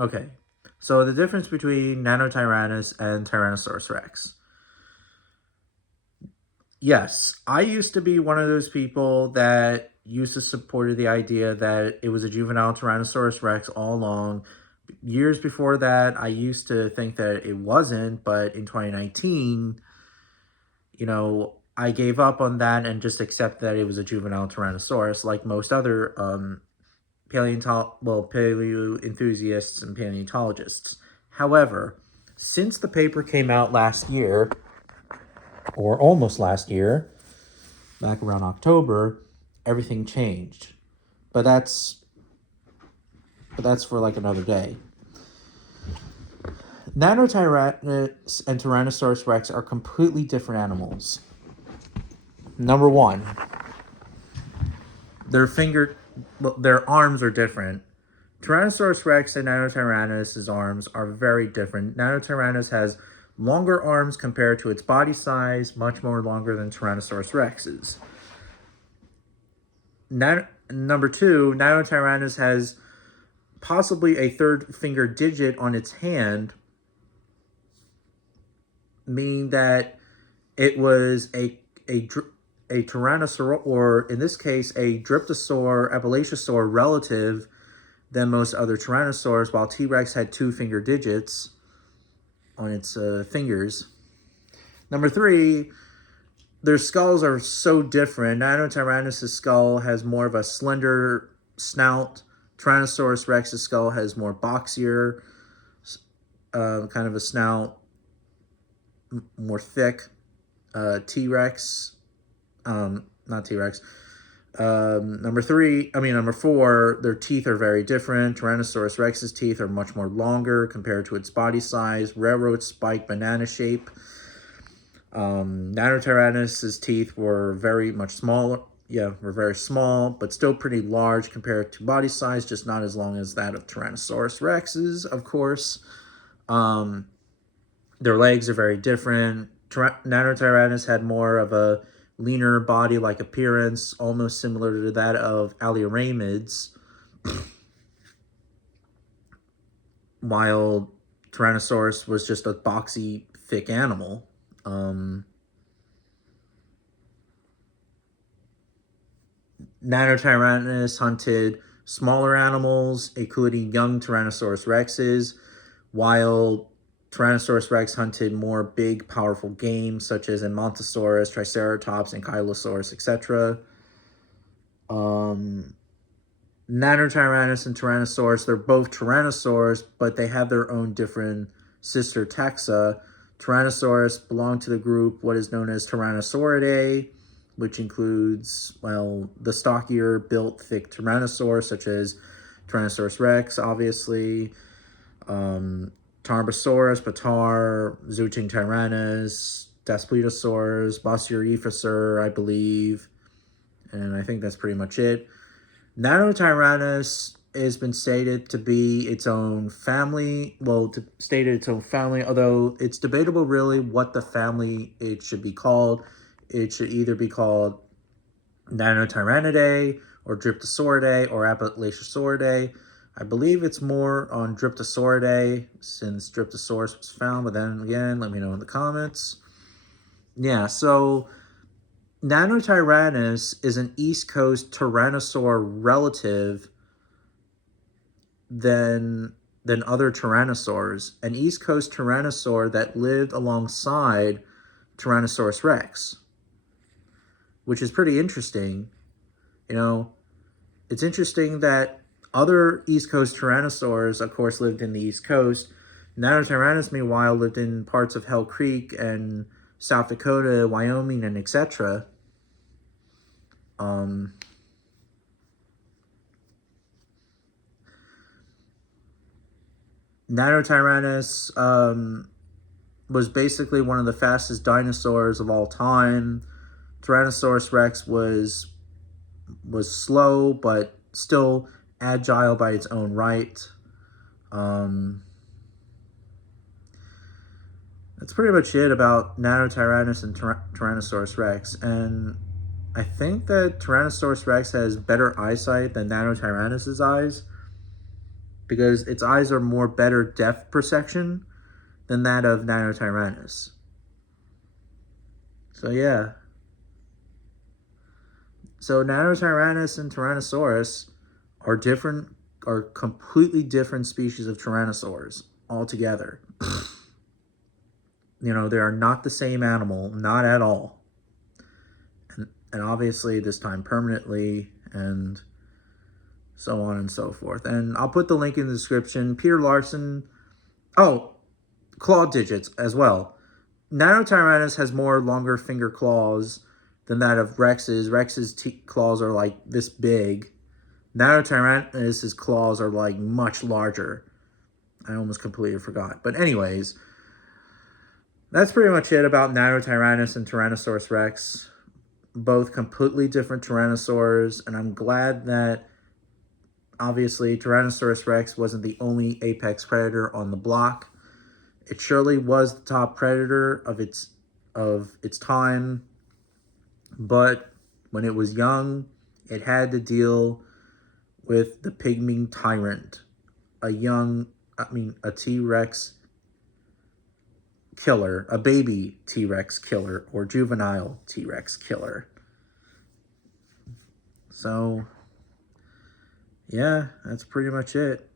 Okay, so the difference between Nanotyrannus and Tyrannosaurus Rex. Yes, I used to be one of those people that used to support the idea that it was a juvenile Tyrannosaurus Rex all along. Years before that, I used to think that it wasn't, but in 2019, I gave up on that and just accepted that it was a juvenile Tyrannosaurus, like most other paleo enthusiasts and paleontologists. However, since the paper came out last year, or almost last year, back around October, everything changed. But that's for like another day. Nanotyrannus and Tyrannosaurus Rex are completely different animals. Number one, their arms are different. Tyrannosaurus Rex and Nanotyrannus' arms are very different. Nanotyrannus has longer arms compared to its body size, much more longer than Tyrannosaurus Rex's. Number two, Nanotyrannus has possibly a third finger digit on its hand, meaning that it was a Tyrannosaur, or in this case, a Dryptosaur, Appalachiosaur relative than most other Tyrannosaurs, while T-Rex had two finger digits on its fingers. Number three, their skulls are so different. Nanotyrannus' skull has more of a slender snout. Tyrannosaurus Rex's skull has more boxier, kind of a snout, more thick. T-Rex, not T-Rex. Number four, their teeth are very different. Tyrannosaurus Rex's teeth are much more longer compared to its body size, railroad spike, banana shape. Nanotyrannus' teeth were very much smaller. Yeah, were very small, but still pretty large compared to body size, just not as long as that of Tyrannosaurus Rex's, of course. Their legs are very different. Nanotyrannus had more of a leaner body-like appearance, almost similar to that of Allioramids, while Tyrannosaurus was just a boxy, thick animal. Nanotyrannus hunted smaller animals, including young Tyrannosaurus Rexes, while Tyrannosaurus Rex hunted more big, powerful game, such as Edmontosaurus, Triceratops, Ankylosaurus, etc. Nanotyrannus and Tyrannosaurus, they're both Tyrannosaurs, but they have their own different sister taxa. Tyrannosaurus belonged to the group what is known as Tyrannosauridae, which includes, the stockier, built, thick Tyrannosaurs, such as Tyrannosaurus Rex, obviously, Tarbosaurus, Batar, Zooxantheranus, Daspletosaurus, Bosseurifasur, I believe, and I think that's pretty much it. Nanotyrannus has been stated to be its own family. Although it's debatable really what the family it should be called. It should either be called Nanotyrannidae or Dryptosauridae or Appalachiosauridae. I believe it's more on Dryptosauridae since Dryptosaurus was found, but then again, let me know in the comments. Yeah, so Nanotyrannus is an East Coast Tyrannosaur relative than other Tyrannosaurs, an East Coast Tyrannosaur that lived alongside Tyrannosaurus Rex, which is pretty interesting. It's interesting that other East Coast Tyrannosaurs, of course, lived in the East Coast. Nanotyrannus, meanwhile, lived in parts of Hell Creek and South Dakota, Wyoming, and etc. Nanotyrannus was basically one of the fastest dinosaurs of all time. Tyrannosaurus Rex was slow, but still agile by its own right. That's pretty much it about Nanotyrannus and Tyrannosaurus Rex. And I think that Tyrannosaurus Rex has better eyesight than Nanotyrannus' eyes, because its eyes are more better depth perception than that of Nanotyrannus. So yeah. So Nanotyrannus and Tyrannosaurus are different, are completely different species of Tyrannosaurs altogether. You know, they are not the same animal, not at all. And obviously this time permanently, and so on and so forth. And I'll put the link in the description. Peter Larson, oh, claw digits as well. Nanotyrannus has more longer finger claws than that of Rex's. Rex's claws are like this big. Nanotyrannus' claws are like much larger. I almost completely forgot. But anyways, that's pretty much it about Nanotyrannus and Tyrannosaurus Rex. Both completely different Tyrannosaurs, and I'm glad that obviously Tyrannosaurus Rex wasn't the only apex predator on the block. It surely was the top predator of its time, but when it was young, it had to deal with the pygmy tyrant, a T-Rex killer, a baby T-Rex killer, or juvenile T-Rex killer. So, yeah, that's pretty much it.